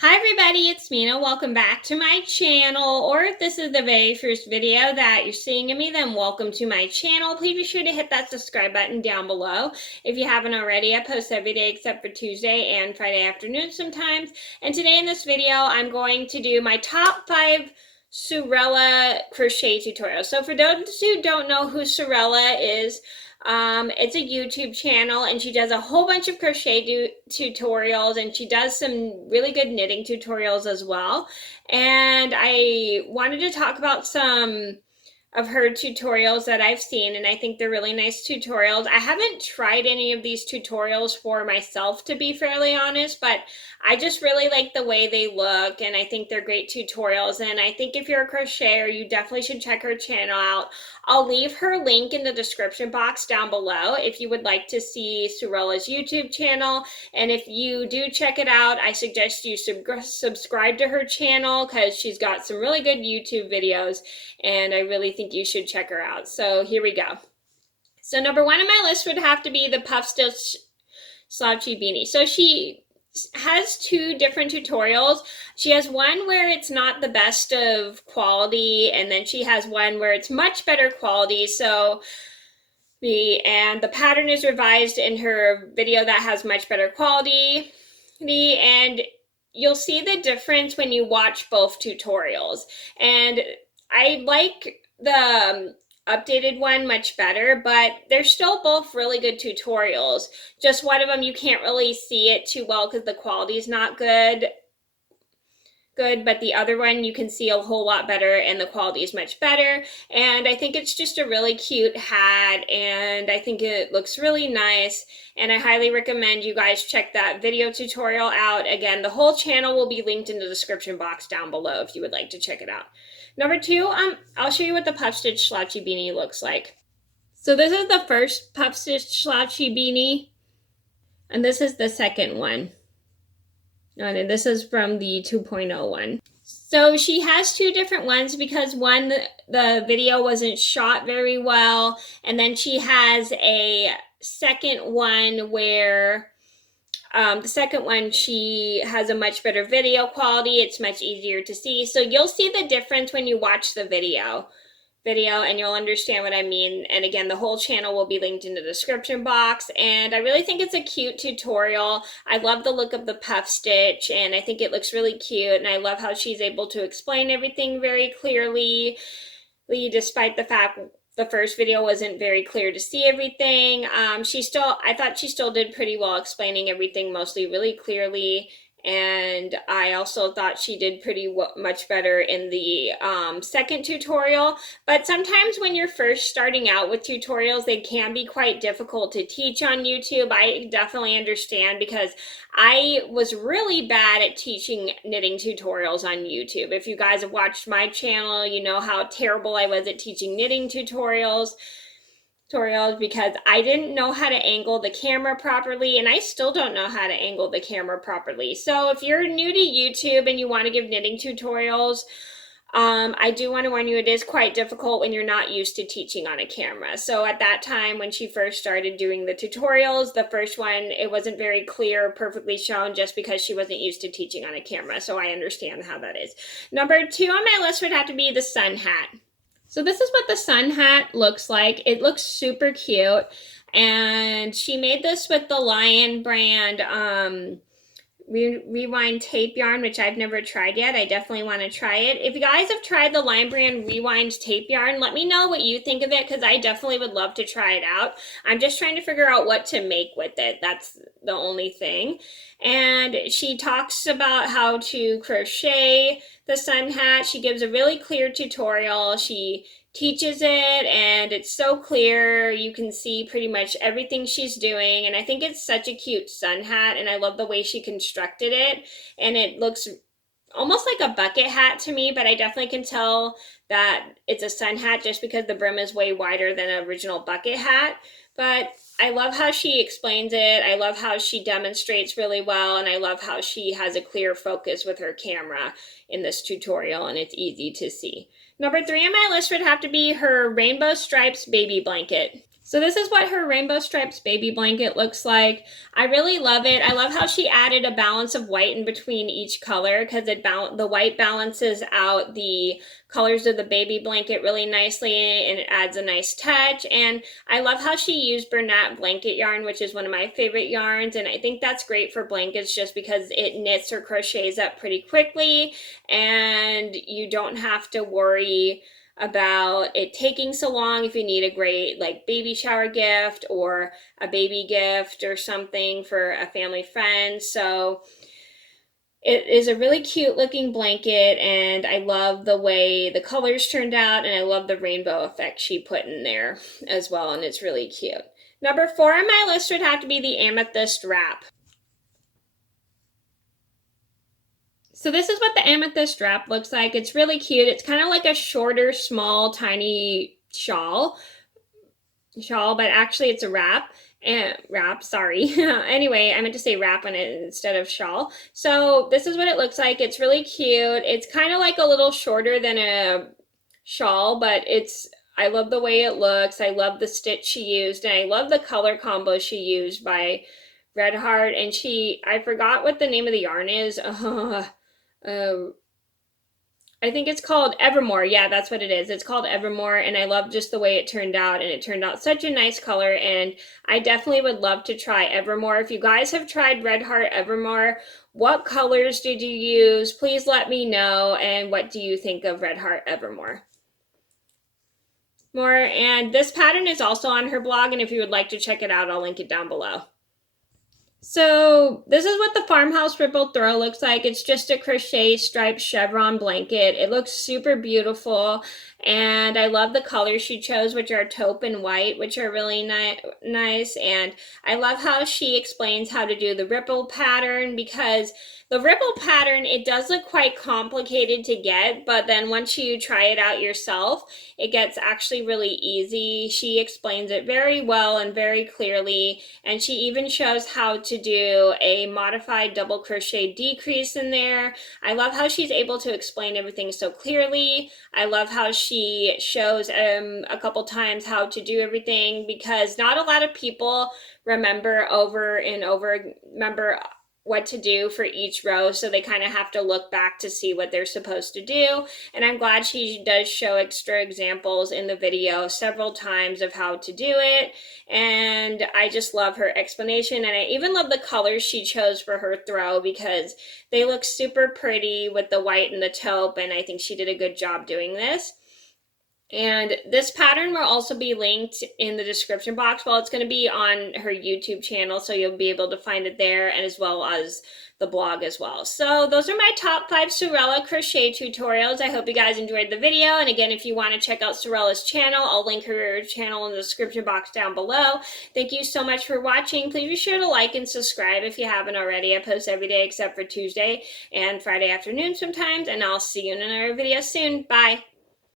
Hi everybody, it's Mena. Welcome back to my channel, or if this is the very first video that you're seeing of me, then welcome to my channel. Please be sure to hit that subscribe button down below. If you haven't already, I post every day except for Tuesday and Friday afternoon sometimes. And today in this video, I'm going to do my top 5 Sewrella crochet tutorials. So for those who don't know who Sewrella is, it's a YouTube channel and she does a whole bunch of crochet tutorials, and she does some really good knitting tutorials as well. And I wanted to talk about some of her tutorials that I've seen, and I think they're really nice tutorials. I haven't tried any of these tutorials for myself, to be fairly honest, but I just really like the way they look, and I think they're great tutorials. And I think if you're a crocheter, you definitely should check her channel out. I'll leave her link in the description box down below if you would like to see Sewrella's YouTube channel. And if you do check it out, I suggest you subscribe to her channel because she's got some really good YouTube videos, and I really think you should check her out. So here we go. So number 1 on my list would have to be the Puff Stitch Slouchy Beanie. So she has 2 different tutorials. She has one where it's not the best of quality, and then she has one where it's much better quality. So the pattern is revised in her video that has much better quality, and you'll see the difference when you watch both tutorials. And I like the updated one much better, but they're still both really good tutorials. Just one of them you can't really see it too well because the quality is not good, but the other one you can see a whole lot better and the quality is much better. And I think it's just a really cute hat, and I think it looks really nice, and I highly recommend you guys check that video tutorial out. Again, the whole channel will be linked in the description box down below if you would like to check it out. Number 2, I'll show you what the Puff Stitch Slouchy Beanie looks like. So this is the first Puff Stitch Slouchy Beanie, and this is the second one. And this is from the 2.0 one. So she has 2 different ones because one, the video wasn't shot very well, and then she has a second one where the second one, she has a much better video quality. It's much easier to see. So you'll see the difference when you watch the video, and you'll understand what I mean. And again, the whole channel will be linked in the description box. And I really think it's a cute tutorial. I love the look of the puff stitch, and I think it looks really cute. And I love how she's able to explain everything very clearly, despite the fact the first video wasn't very clear to see everything. I thought she still did pretty well explaining everything, mostly really clearly. And I also thought she did pretty much better in the second tutorial. But sometimes when you're first starting out with tutorials, they can be quite difficult to teach on YouTube. I definitely understand because I was really bad at teaching knitting tutorials on YouTube. If you guys have watched my channel, you know how terrible I was at teaching knitting tutorials because I didn't know how to angle the camera properly, and I still don't know how to angle the camera properly. So if you're new to YouTube and you want to give knitting tutorials, I do want to warn you, it is quite difficult when you're not used to teaching on a camera. So at that time, when she first started doing the tutorials, the first one, it wasn't very clear, perfectly shown, just because she wasn't used to teaching on a camera. So I understand how that is. Number 2 on my list would have to be the sun hat. So this is what the sun hat looks like. It looks super cute, and she made this with the Lion brand Rewind tape yarn, which I've never tried yet. I definitely want to try it. If you guys have tried the Lion brand Rewind tape yarn, let me know what you think of it, because I definitely would love to try it out. I'm just trying to figure out what to make with it. That's the only thing. And she talks about how to crochet the sun hat. She gives a really clear tutorial. She teaches it, and it's so clear. You can see pretty much everything she's doing, and I think it's such a cute sun hat, and I love the way she constructed it. And it looks almost like a bucket hat to me, but I definitely can tell that it's a sun hat just because the brim is way wider than an original bucket hat. But I love how she explains it. I love how she demonstrates really well, and I love how she has a clear focus with her camera in this tutorial, and it's easy to see. Number 3 on my list would have to be her Rainbow Stripes baby blanket. So this is what her Rainbow Stripes baby blanket looks like. I really love it. I love how she added a balance of white in between each color because the white balances out the colors of the baby blanket really nicely and it adds a nice touch. And I love how she used Bernat blanket yarn, which is one of my favorite yarns, and I think that's great for blankets just because it knits or crochets up pretty quickly and you don't have to worry about it taking so long if you need a great like baby shower gift or a baby gift or something for a family friend. So it is a really cute looking blanket and I love the way the colors turned out and I love the rainbow effect she put in there as well, and it's really cute. Number 4 on my list would have to be the Amethyst Wrap. So this is what the Amethyst Strap looks like. It's really cute. It's kind of like a shorter, small, tiny shawl, but actually it's a wrap. Sorry. Anyway, I meant to say wrap on it instead of shawl. So this is what it looks like. It's really cute. It's kind of like a little shorter than a shawl, but I love the way it looks. I love the stitch she used, and I love the color combo she used by Red Heart. And I forgot what the name of the yarn is. I think it's called Evermore. Yeah, that's what it is. It's called Evermore, and I love just the way it turned out, and it turned out such a nice color, and I definitely would love to try Evermore. If you guys have tried Red Heart Evermore, what colors did you use? Please let me know, and what do you think of Red Heart Evermore? And this pattern is also on her blog, and if you would like to check it out, I'll link it down below. So this is what the Farmhouse Ripple Throw looks like. It's just a crochet striped chevron blanket. It looks super beautiful, and I love the colors she chose, which are taupe and white, which are really nice. And I love how she explains how to do the ripple pattern, because the ripple pattern, it does look quite complicated to get, but then once you try it out yourself, it gets actually really easy. She explains it very well and very clearly, and she even shows how to do a modified double crochet decrease in there. I love how she's able to explain everything so clearly. I love how she shows a couple times how to do everything, because not a lot of people remember what to do for each row, so they kind of have to look back to see what they're supposed to do. And I'm glad she does show extra examples in the video several times of how to do it, and I just love her explanation. And I even love the colors she chose for her throw, because they look super pretty with the white and the taupe, and I think she did a good job doing this. And this pattern will also be linked in the description box. Well, it's going to be on her YouTube channel, so you'll be able to find it there, and as well as the blog as well. So those are my top 5 Sewrella crochet tutorials. I hope you guys enjoyed the video. And again, if you want to check out Sewrella's channel, I'll link her channel in the description box down below. Thank you so much for watching. Please be sure to like and subscribe if you haven't already. I post every day except for Tuesday and Friday afternoon sometimes, and I'll see you in another video soon. Bye.